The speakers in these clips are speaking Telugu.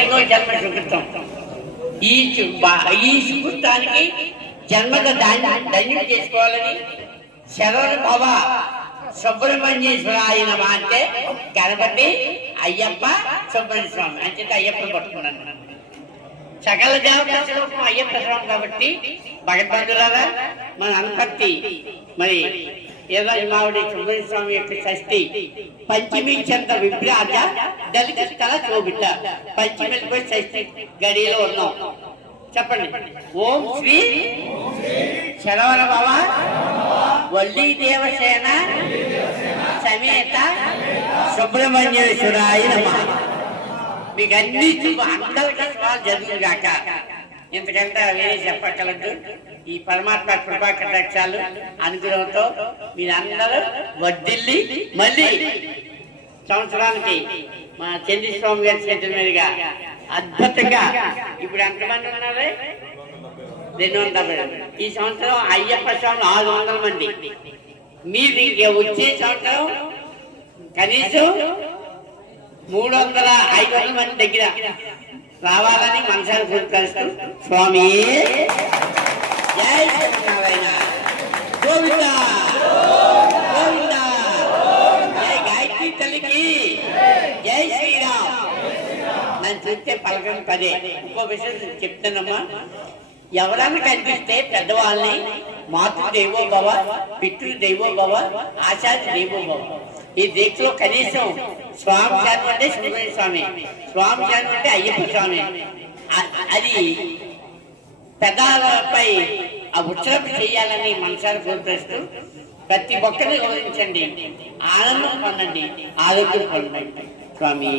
ఎన్నో జన్మ సుకృతం. ఈ సుకృతానికి జన్మత ధన్యం చేసుకోవాలని శరవణ భవ సుబ్రహ్మణ్యేశ్వరాయ నమః అంటే గణపతి అయ్యప్ప సుబ్రహ్మణ్య స్వామి అంటే అయ్యప్పని పట్టుకున్నాను. సకల దేవతలు అయ్యప్ప స్వామి కాబట్టి భగవద్బంధులారా మన అనుపత్తి మరి మావిడి సుబ్రహ్మణ్య స్వామి యొక్క షష్ఠి పంచమి చంద్ర విభ్రాజ దళిత స్థల శోభిత పంచమి షష్ఠి గడిలో ఉన్నాం. చెప్పండి. ఓం శ్రీ శరవణ భవ వల్లి దేవసేన సమేత సుబ్రహ్మణ్యేశ్వరాయ నమః. మీకు అన్ని అందరికీ జరుగుగాక. ఇంతకంటే వేరే చెప్పగలదు. ఈ పరమాత్మ కృపా కటాక్షాలు అనుగ్రహంతో మీరందరూ వర్ధిల్లి మళ్ళీ సంవత్సరానికి మా చంద్రస్వామి గారి చేతుల మీదుగా అద్భుతంగా ఇప్పుడు ఎంతమంది ఉన్నారు? 270. ఈ సంవత్సరం అయ్యప్ప స్వామి 600 మంది. మీరు వచ్చే సంవత్సరం కనీసం 300-500 మంది దగ్గర రావాలని మనసారి కోరుకుంటూ స్వామి జై శ్రీనారాయణ గోవింద గోవింద జై గాయత్రి తల్లికి జై శ్రీరామ్. నన్ను చూస్తే పలకని పదే. ఇంకో విషయం చెప్తానమ్మా, ఎవరన్నా కనిపిస్తే పెద్దవాళ్ళని మాతృదేవో భవ పితృదేవో భవ ఆచార్య దేవో భవ. ఈ దీక్షలో కనీసం స్వామి శాతం అంటే సుబ్రహ్మణ్య స్వామి, స్వామి శాతం అంటే అయ్యప్ప స్వామి. అది పెదాలపై ఆ ఉత్సవం చేయాలని మనసారి కోరుతూ ప్రతి ఒక్కరిని గౌరవించండి, ఆనందం పొందండి, ఆరోగ్యం పొందండి. స్వామి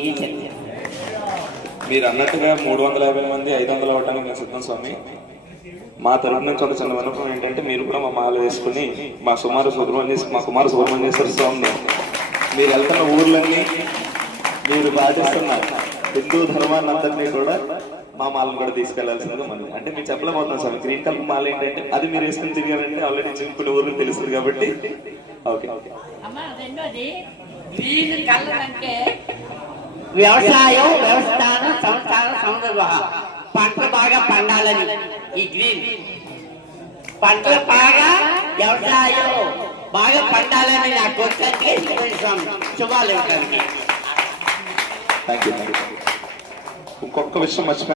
మీరు అన్నట్టుగా 350 మంది 500 అవ్వడానికి నేను సిద్ధం స్వామి. మా తరఫు నుంచి ఒక చిన్న వినపం ఏంటంటే మీరు కూడా మా మాల వేసుకుని మా కుమార సుబ్రహ్మణ్యేశ్వర స్వామిని మీరు వెళ్తున్న ఊర్లన్నీ మీరు పాటిస్తున్న హిందూ ధర్మాన్ని అందరినీ కూడా మా మాలను కూడా తీసుకెళ్లాల్సిందిగా మనం అంటే మీరు చెప్పలేకపోతున్నాం స్వామి. గ్రీన్ కలర్ మాల ఏంటంటే అది మీరు వేసుకుని తిరిగారంటే ఆల్రెడీ చిన్న ఊర్లు తెలుస్తుంది కాబట్టి ఓకే. వ్యవసాయం వ్యవస్థానం సంస్థానం సందర్భం పంట బాగా పండాలని ఈ గ్రీన్ పంటలు బాగా వ్యవసాయం బాగా పండాలని నాకు వచ్చే స్వామి శుభాలు ఇవ్వడానికి. ఇంకొక విషయం మర్చిపోయి